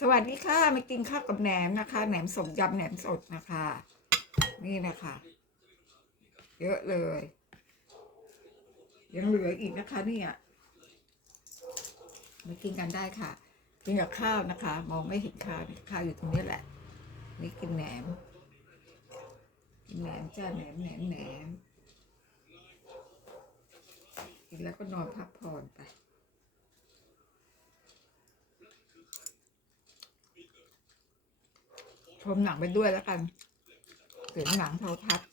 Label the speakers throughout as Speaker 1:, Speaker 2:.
Speaker 1: สวัสดีค่ะมากินข้าวกับแหนมนะคะ แหนมสมยำแหนมสดนะคะ นี่นะคะ เยอะเลย ยังเหลืออีกนะคะเนี่ยมากินกันได้ค่ะ กินกับข้าวนะคะ มองไม่เห็นข้าวข้าวอยู่ตรงนี้แหละ นี่กินแหนมกินแหนมจ้าแหนมแหนมแหนมกินแล้วก็นอนพักผ่อนไป ชมหนังไปด้วยแล้วกันเสียงหนังโทรทัศน์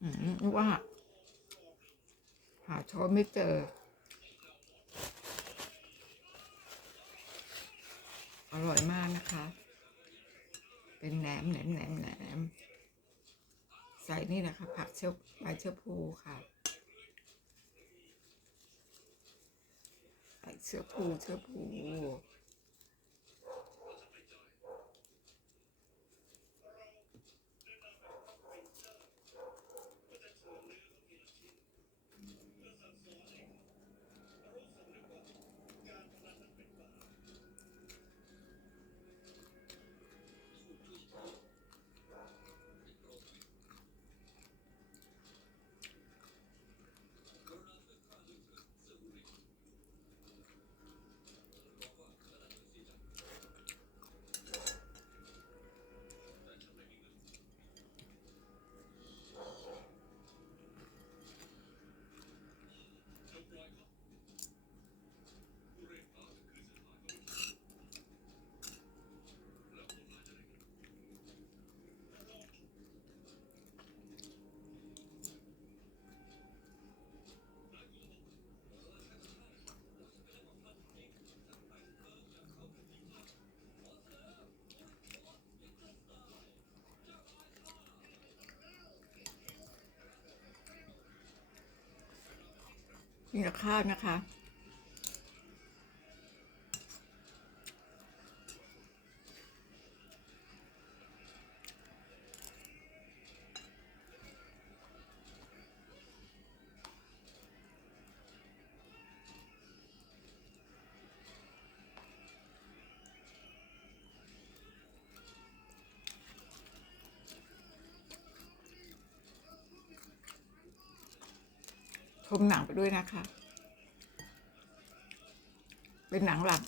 Speaker 1: อืมนึกว่า หาช้อนไม่เจอ อร่อยมากนะคะ เป็นแหนมแหนมแหนมแหนมใส่นี่นะคะ ผักเชื้อใบเชื้อพูค่ะใส่เชื้อพูเชื้อพู นี่กับข้าวนะคะ มหนังไปด้วยนะคะ เป็นหนังหลัก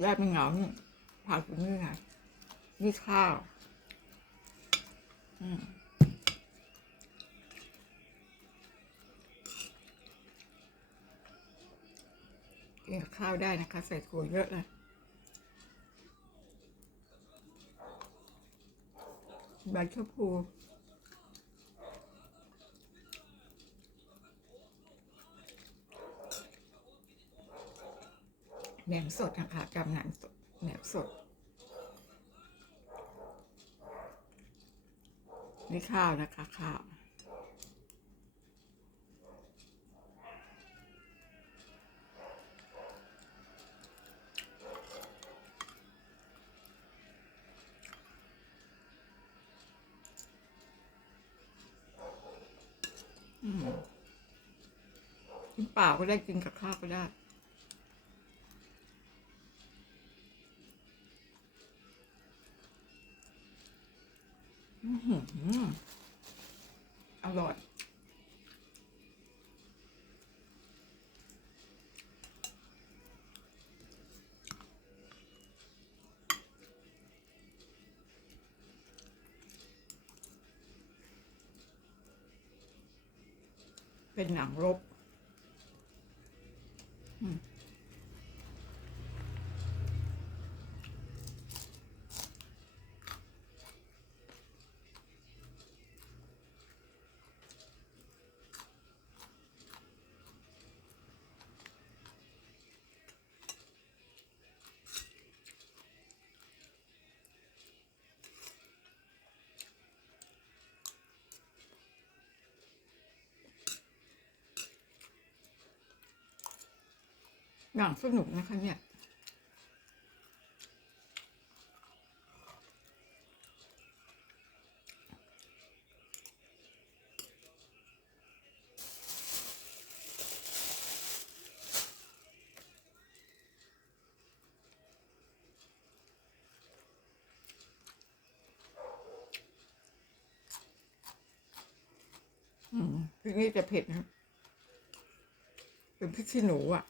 Speaker 1: แยกเป็นเหงาเนี่ยผักอยู่นี่ไงนี่ข้าวอืมกินข้าวได้นะคะ ใส่ถั่วเยอะเลย ใบชะพูแหนมสดนะคะจำแหนมสดแหนมสด นี่ข้าวนะคะ ข้าว กินเปล่าก็ได้กินกับข้าวก็ได้อร่อย เป็นหนังรบ อย่างสนุกนะคะเนี่ยพริกนี่จะเผ็ดนะ เป็นพริกขี้หนูอะ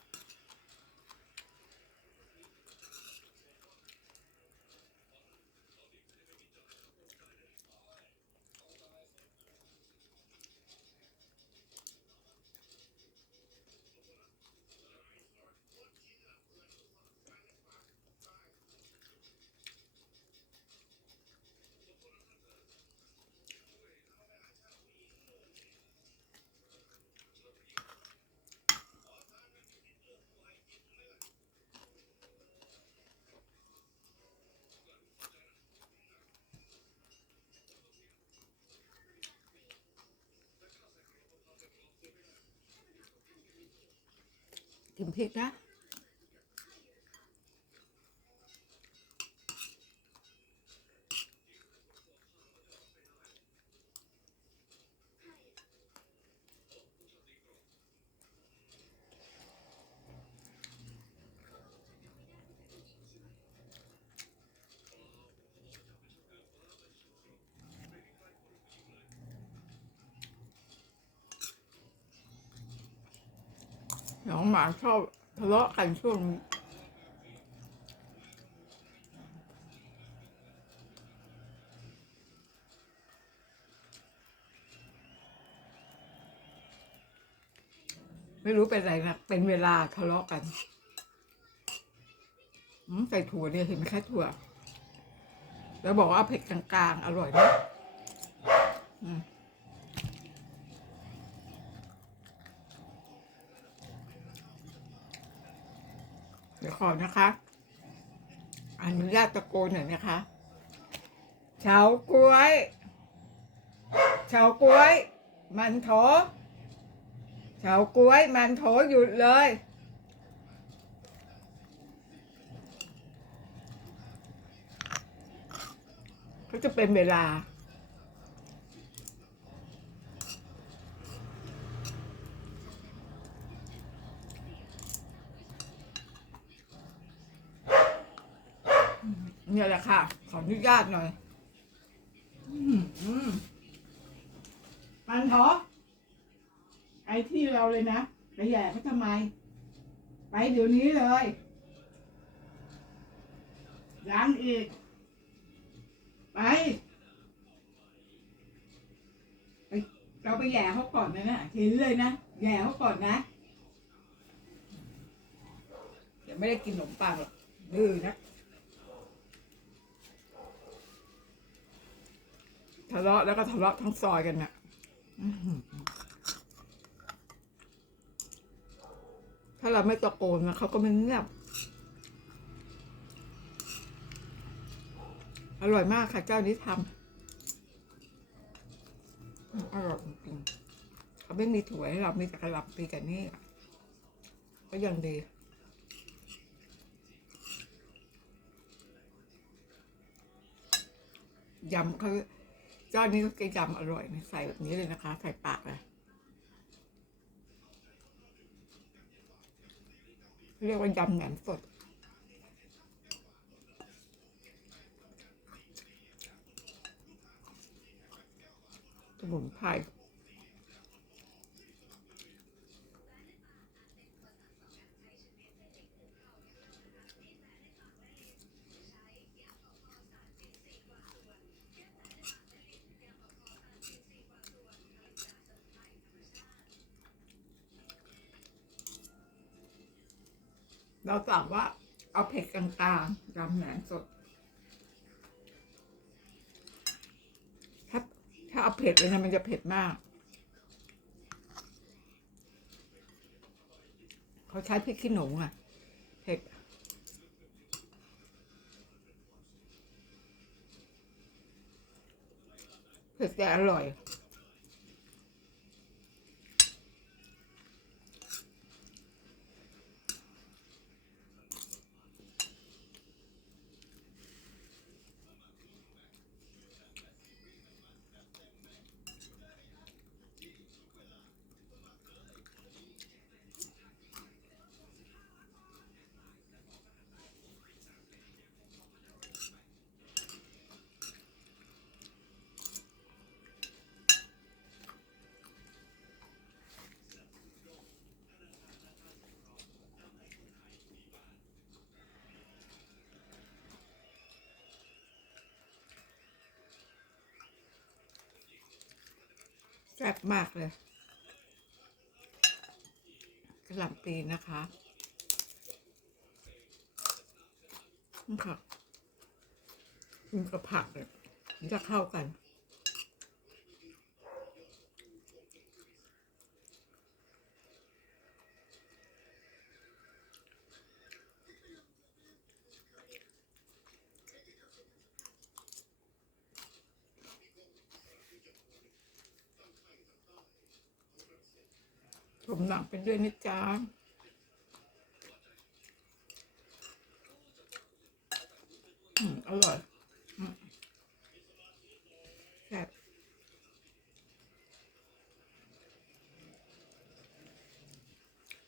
Speaker 1: กินพ น้องหมาชอบทะเลาะกันช่วงนี้ไม่รู้เป็นไรนะ เป็นเวลาทะเลาะกันใส่ถั่วเนี่ยเห็นไหมคะถั่ว แล้วบอกว่าเอาเผ็ดกลางๆ อร่อยนะอืม ดี๋ยวขอนะคะอนุญาตตะโกนหน่อยนะคะเฉากล้วยเฉากล้วย มันโถเฉากล้วยมันโถหยุดเลยก็จะเป็นเวลา เนี่ยแหละค่ะ ขออนุญาตหน่อยอืมอืมมันเถอะไอ้ที่เราเลยนะไปแย่เขาทำไม ไปเดี๋ยวนี้เลยยังอีก ไป ไป เราไปแย่เขาก่อนนะนะเห็นเลยนะแย่เขาก่อนนะเดี๋ยวไม่ได้กินขนมปังหรอกดื้อนะ ทะเลาะแล้วก็ทะเลาะทั้งซอยกันน่ะอื้อหือถ้าเราไม่ตะโกนนะเขาก็ไม่เงียบอร่อยมากค่ะเจ้านี้ทำอร่อยจริงๆเขาไม่มีถั่วให้เรามีแต่กระหล่ำปีกันนี่ก็ยังดียำเขา เจ้านี้ก็จะยำอร่อยใส่แบบนี้เลยนะคะ ใส่ปากเลยเรียกว่ายำแหนมสด สมุนไพร เราสั่งว่าเอาเผ็ดกลางๆยำแหนมสด ถ้าถ้าเอาเผ็ดเลยนะมันจะเผ็ดมาก เขาใช้พริกขี้หนูอะ เผ็ดเผ็ดแต่อร่อย แซ่บมากเลยกระหล่ำปีนะคะนี่ค่ะกินกับผักเลยจะเข้ากัน ชมหนังไปด้วยนะจ๊ะอืมอร่อยแซ่บ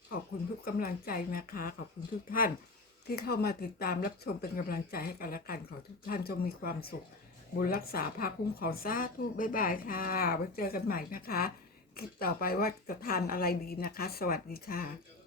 Speaker 1: ขอบคุณทุกกำลังใจนะคะ ขอบคุณทุกท่านที่เข้ามาติดตามรับชมเป็นกำลังใจให้กันและกันขอทุกท่านจงมีความสุข บุญรักษาภาคคุ้มของสาธุบ๊ายบายค่ะไว้เจอกันใหม่นะคะ คลิปต่อไปว่าจะทานอะไรดีนะคะ สวัสดีค่ะ